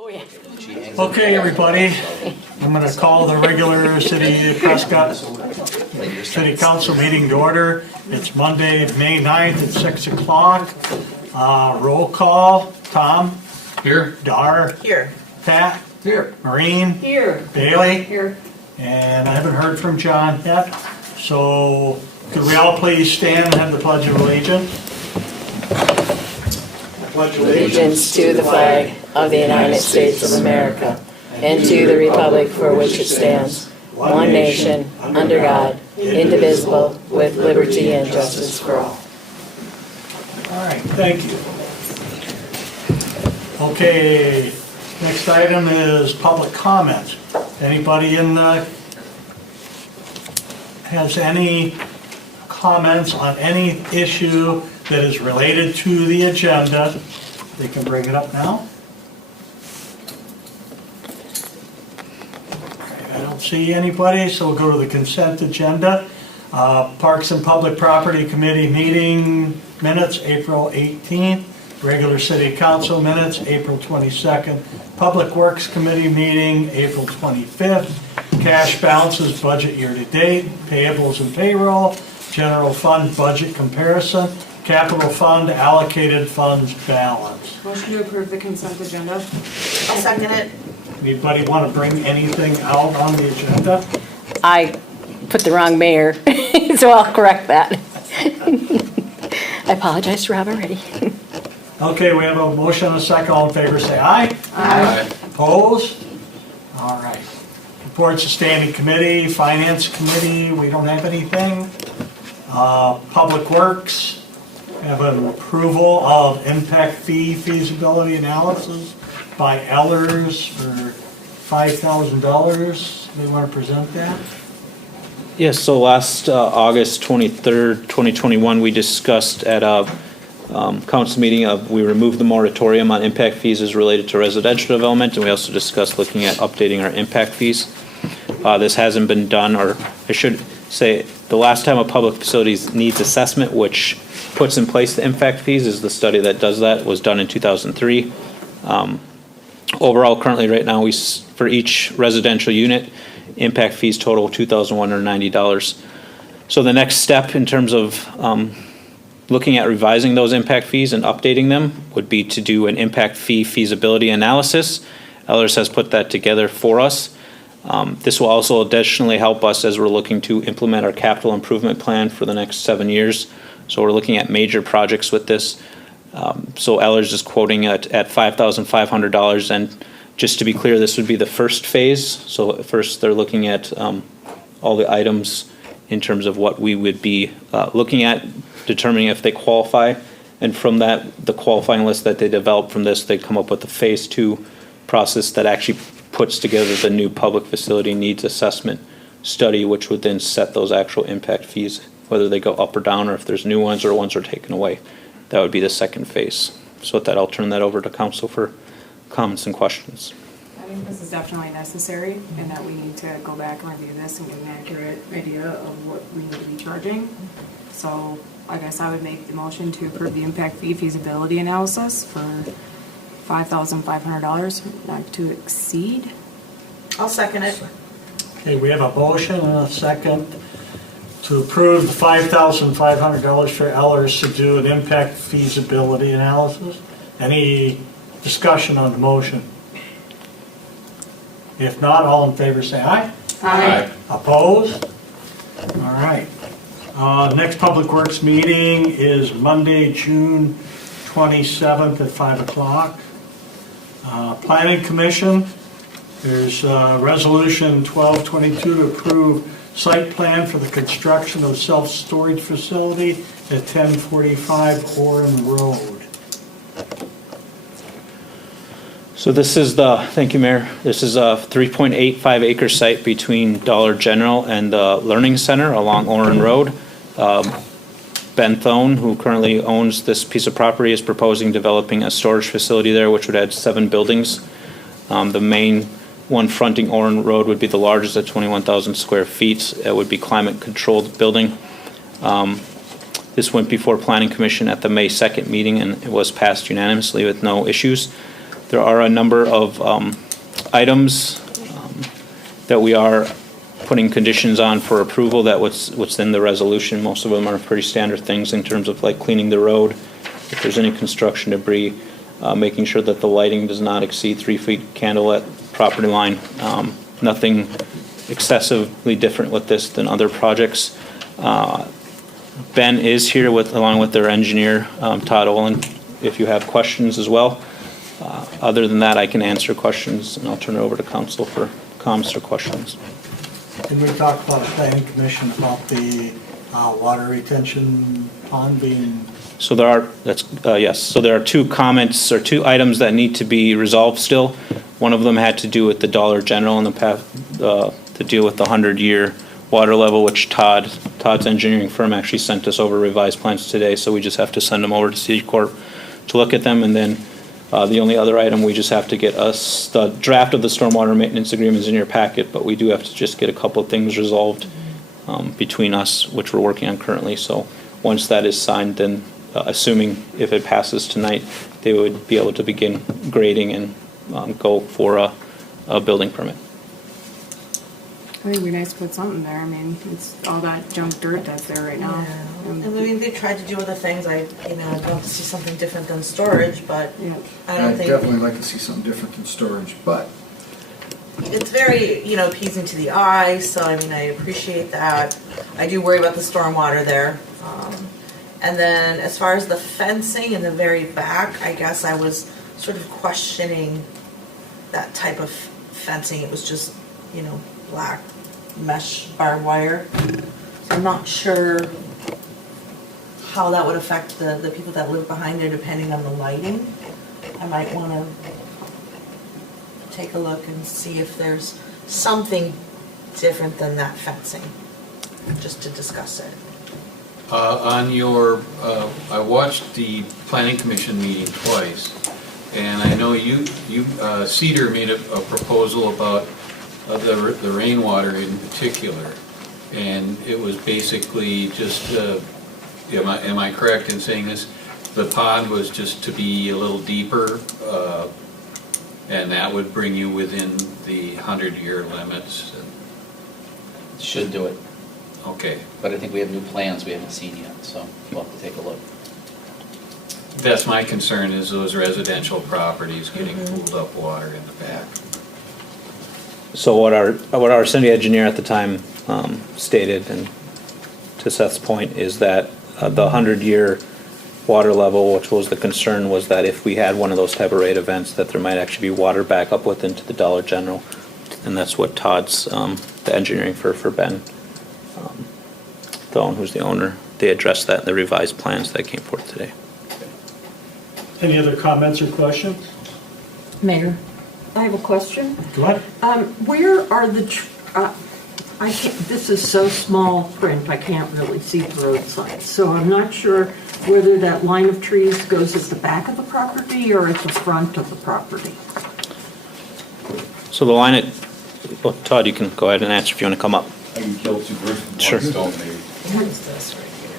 Oh, yeah. Okay, everybody, I'm going to call the regular Prescott City Council meeting to order. It's Monday, May 9th at 6 o'clock. Roll call. Tom? Here. Dar? Here. Pat? Here. Maureen? Here. Bailey? Here. And I haven't heard from John yet. So could we all please stand and have the Pledge of Allegiance? Pledge Allegiance to the flag of the United States of America and to the republic for which it stands, one nation, under God, indivisible, with liberty and justice for all. All right, thank you. Okay, next item is public comments. Anybody has any comments on any issue that is related to the agenda? They can bring it up now. I don't see anybody, so we'll go to the consent agenda. Parks and Public Property Committee meeting minutes, April 18th. Regular City Council minutes, April 22nd. Public Works Committee meeting, April 25th. Cash balances, budget year-to-date. Payables and payroll. General fund budget comparison. Capital fund allocated funds balance. Motion to approve the consent agenda. I'll second it. Anybody want to bring anything out on the agenda? I put the wrong mayor, so I'll correct that. I apologize to Rob already. Okay, we have a motion and a second. All in favor, say aye. Aye. Opposed? All right. Reports of Standing Committee, Finance Committee, we don't have anything. Public Works, have an approval of impact fee feasibility analysis by Ellers for $5,000. They want to present that? Yes, so last August 23rd, 2021, we discussed at a council meeting we removed the moratorium on impact fees as related to residential development, and we also discussed looking at updating our impact fees. This hasn't been done, or I should say, the last time a public facilities needs assessment, which puts in place the impact fees, is the study that does that, was done in 2003. Overall, currently right now, for each residential unit, impact fees total $2,190. So the next step in terms of looking at revising those impact fees and updating them would be to do an impact fee feasibility analysis. Ellers has put that together for us. This will also additionally help us as we're looking to implement our capital improvement plan for the next 7 years. So we're looking at major projects with this. So Ellers is quoting at $5,500, and just to be clear, this would be the first phase. So at first they're looking at all the items in terms of what we would be looking at, determining if they qualify. And from that, the qualifying list that they develop from this, they come up with a phase 2 process that actually puts together the new public facility needs assessment study, which would then set those actual impact fees, whether they go up or down, or if there's new ones or ones are taken away. That would be the second phase. So with that, I'll turn that over to council for comments and questions. I think this is definitely necessary and that we need to go back and review this and get an accurate idea of what we need to be charging. So I guess I would make the motion to approve the impact fee feasibility analysis for $5,500, not to exceed. I'll second it. Okay, we have a motion and a second to approve the $5,500 for Ellers to do an impact feasibility analysis. Any discussion on the motion? If not, all in favor say aye. Aye. Opposed? All right. Next Public Works meeting is Monday, June 27th at 5 o'clock. Planning Commission, there's Resolution 1222 to approve site plan for the construction of self-storage facility at 1045 Orrin Road. So this is thank you, Mayor. This is a 3.85 acre site between Dollar General and the Learning Center along Orrin Road. Ben Thone, who currently owns this piece of property, is proposing developing a storage facility there, which would add 7 buildings. The main one fronting Orrin Road would be the largest at 21,000 square feet. It would be climate-controlled building. This went before Planning Commission at the May 2nd meeting, and it was passed unanimously with no issues. There are a number of items that we are putting conditions on for approval that what's in the resolution. Most of them are pretty standard things in terms of like cleaning the road, if there's any construction debris, making sure that the lighting does not exceed 3 feet candle at property line. Nothing excessively different with this than other projects. Ben is here along with their engineer, Todd Olin, if you have questions as well. Other than that, I can answer questions, and I'll turn it over to council for comments or questions. Can we talk about the planning commission about the water retention pond being? So there are, yes, so there are two comments or two items that need to be resolved still. One of them had to do with the Dollar General and the path, to deal with the 100-year water level, which Todd's engineering firm actually sent us over revised plans today, so we just have to send them over to City Corp to look at them. And then the only other item, we just have to get the draft of the stormwater maintenance agreement is in your packet, but we do have to just get a couple of things resolved between us, which we're working on currently. So once that is signed, then assuming if it passes tonight, they would be able to begin grading and go for a building permit. I think it'd be nice to put something there. I mean, it's all that junk dirt that's there right now. Yeah. And I mean, they tried to do other things. I'd love to see something different than storage, but Yeah. I don't I'd think definitely like to see something different than storage, but it's very, appeasing to the eye. So I mean, I appreciate that. I do worry about the stormwater there. And then as far as the fencing in the very back, I guess I was sort of questioning that type of fencing. It was just, black mesh barbed wire. So I'm not sure how that would affect the people that live behind there depending on the lighting. I might want to take a look and see if there's something different than that fencing, just to discuss it. I watched the planning commission meeting twice, and I know Cedar made a proposal about the rainwater in particular, and it was basically just, am I correct in saying this? The pond was just to be a little deeper, and that would bring you within the 100-year limits. Should do it, Okay, but I think we have new plans we haven't seen yet, so we'll have to take a look. that's my concern, is those residential properties getting pooled up water in the back. So what our city engineer at the time stated, and to Seth's point, is that the 100-year water level, which was the concern, was that if we had one of those type of rate events, that there might actually be water back up with into the Dollar General, and that's what Todd's the engineering for Ben Thone, who's the owner. They addressed that in the revised plans that came forth today. Any other comments or questions? Mayor, I have a question. Go ahead. Where are I can't, this is so small print, I can't really see the road signs. So I'm not sure whether that line of trees goes at the back of the property or at the front of the property. So the line Todd, you can go ahead and answer if you want to come up. I can kill two birds with Sure. one stone, maybe. What is this right here?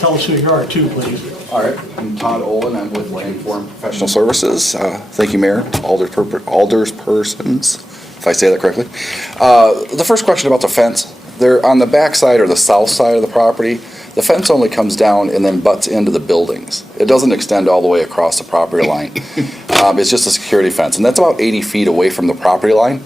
Tell us who you are too, please. All right, I'm Todd Olin, I'm with Landform Professional Services. Thank you, Mayor, alderspersons, if I say that correctly. The first question about the fence, they're on the back side or the south side of the property. The fence only comes down and then butts into the buildings. It doesn't extend all the way across the property line. It's just a security fence, and that's about 80 feet away from the property line.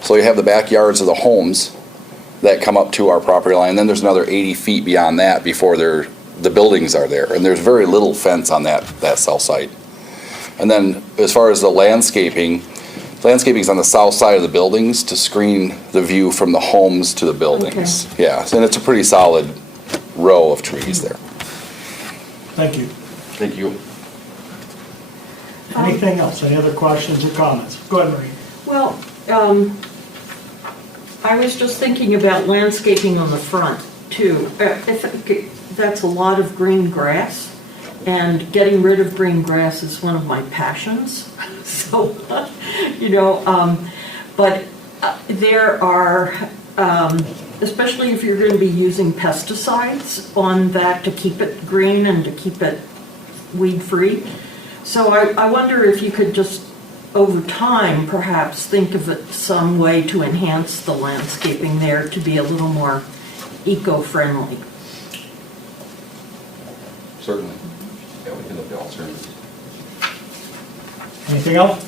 So you have the backyards of the homes that come up to our property line, and then there's another 80 feet beyond that before the buildings are there, and there's very little fence on that south side. And then as far as the landscaping is on the south side of the buildings to screen the view from the homes to the buildings. Okay. Yeah, and it's a pretty solid row of trees there. Thank you. Thank you. Anything else? Any other questions or comments? Go ahead, Marie. Well, I was just thinking about landscaping on the front too. That's a lot of green grass, and getting rid of green grass is one of my passions. So, but there are, especially if you're going to be using pesticides on that to keep it green and to keep it weed-free, So I wonder if you could just, over time, perhaps think of it some way to enhance the landscaping there to be a little more eco-friendly. Certainly. Yeah, we can look at alternatives. Anything else?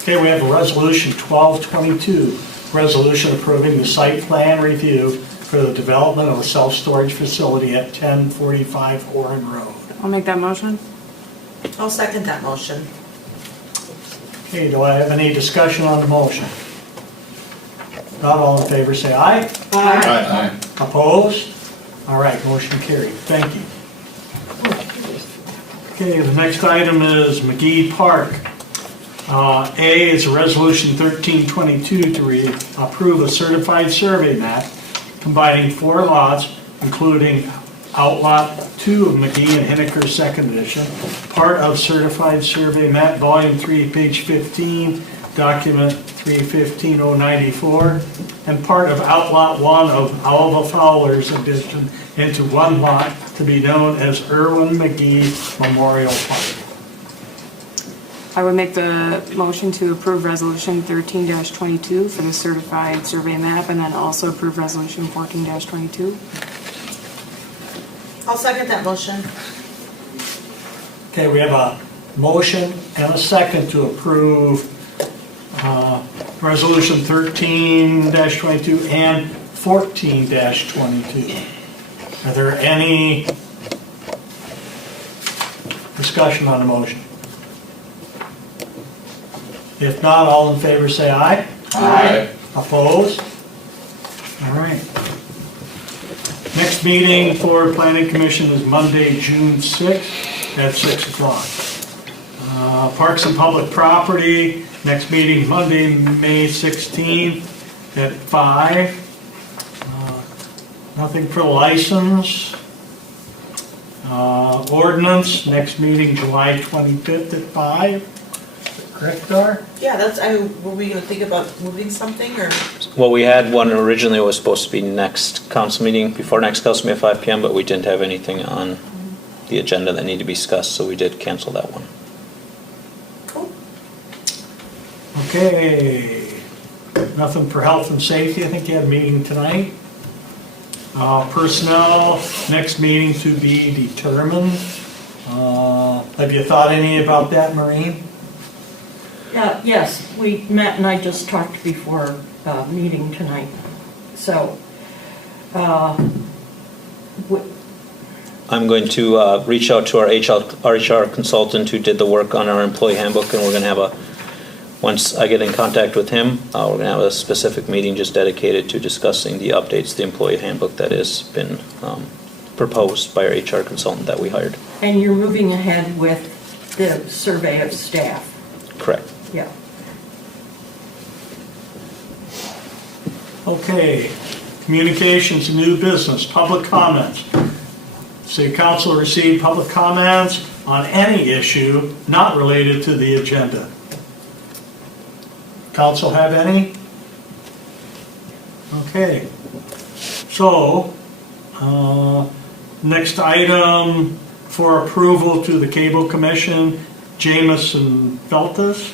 Okay, we have a resolution 1222, resolution approving the site plan review for the development of a self-storage facility at 1045 Orrin Road. I'll make that motion. I'll second that motion. Okay, do I have any discussion on the motion? Not all in favor, say aye. Aye. Opposed? All right, motion carried. Thank you. Okay, the next item is McGee Park. A is a resolution 1322 to approve a certified survey map combining 4 lots, including Outlot 2 of McGee and Henniker Second Edition, part of Certified Survey Map Volume 3, page 15, document 315094, and part of Outlot 1 of Alva Fowler's Edition into 1 lot to be known as Irwin McGee Memorial Park. I would make the motion to approve resolution 13-22 for the certified survey map, and then also approve resolution 14-22. I'll second that motion. Okay, we have a motion and a second to approve resolution 13-22 and 14-22. Are there any discussion on the motion? If not, all in favor say aye. Aye. Opposed? All right. Next meeting for Planning Commission is Monday, June 6th at 6 o'clock. Parks and Public Property, next meeting Monday, May 16th at 5. Nothing for license. Ordinance, next meeting July 25th at 5. Correct, Dar? Yeah, were we gonna think about moving something, or? Well, we had one originally, it was supposed to be next council meeting, before next council meeting at 5 PM, but we didn't have anything on the agenda that needed to be discussed, so we did cancel that one. Cool. Okay. Nothing for health and safety. I think you had a meeting tonight. Personnel, next meeting to be determined. Have you thought any about that, Maureen? Yes, Matt and I just talked before meeting tonight. So, I'm going to reach out to our HR consultant who did the work on our employee handbook, and we're going to have once I get in contact with him, we're going to have a specific meeting just dedicated to discussing the updates to the employee handbook that has been proposed by our HR consultant that we hired. and you're moving ahead with the survey of staff. Correct. Yeah. Okay. Communications, new business, public comments. City Council received public comments on any issue not related to the agenda. Council have any? Okay. So, next item for approval to the Cable Commission, Jamison Feltus.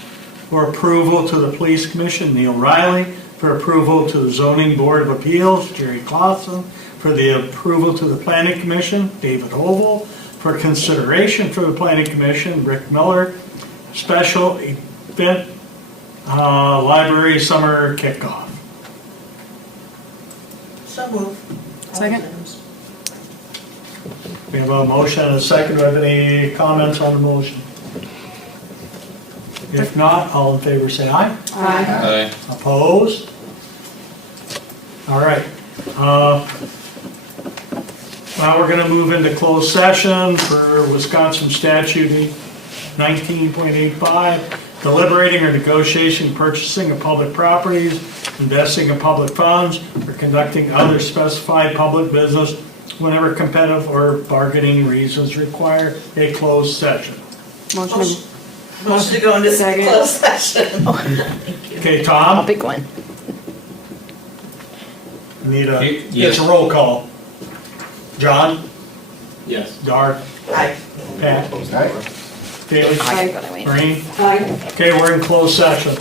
For approval to the Police Commission, Neil Riley. For approval to the Zoning Board of Appeals, Jerry Clausen. For the approval to the Planning Commission, David Oval. For consideration for the Planning Commission, Rick Miller. Special event library summer kickoff. So move. Second. We have a motion and a second. Do I have any comments on the motion? If not, all in favor say aye. Aye. Opposed? All right. Now we're going to move into closed session for Wisconsin statute 19.85, deliberating or negotiation purchasing of public properties, investing in public funds, or conducting other specified public business whenever competitive or bargaining reasons require a closed session. Motion. Motion to go into Second. closed session. Okay, I'll Tom, pick one. it's a roll call. John? Yes. Dar? Aye. Pat? Kaylee? Aye. Maureen? Aye. Okay, we're in closed session.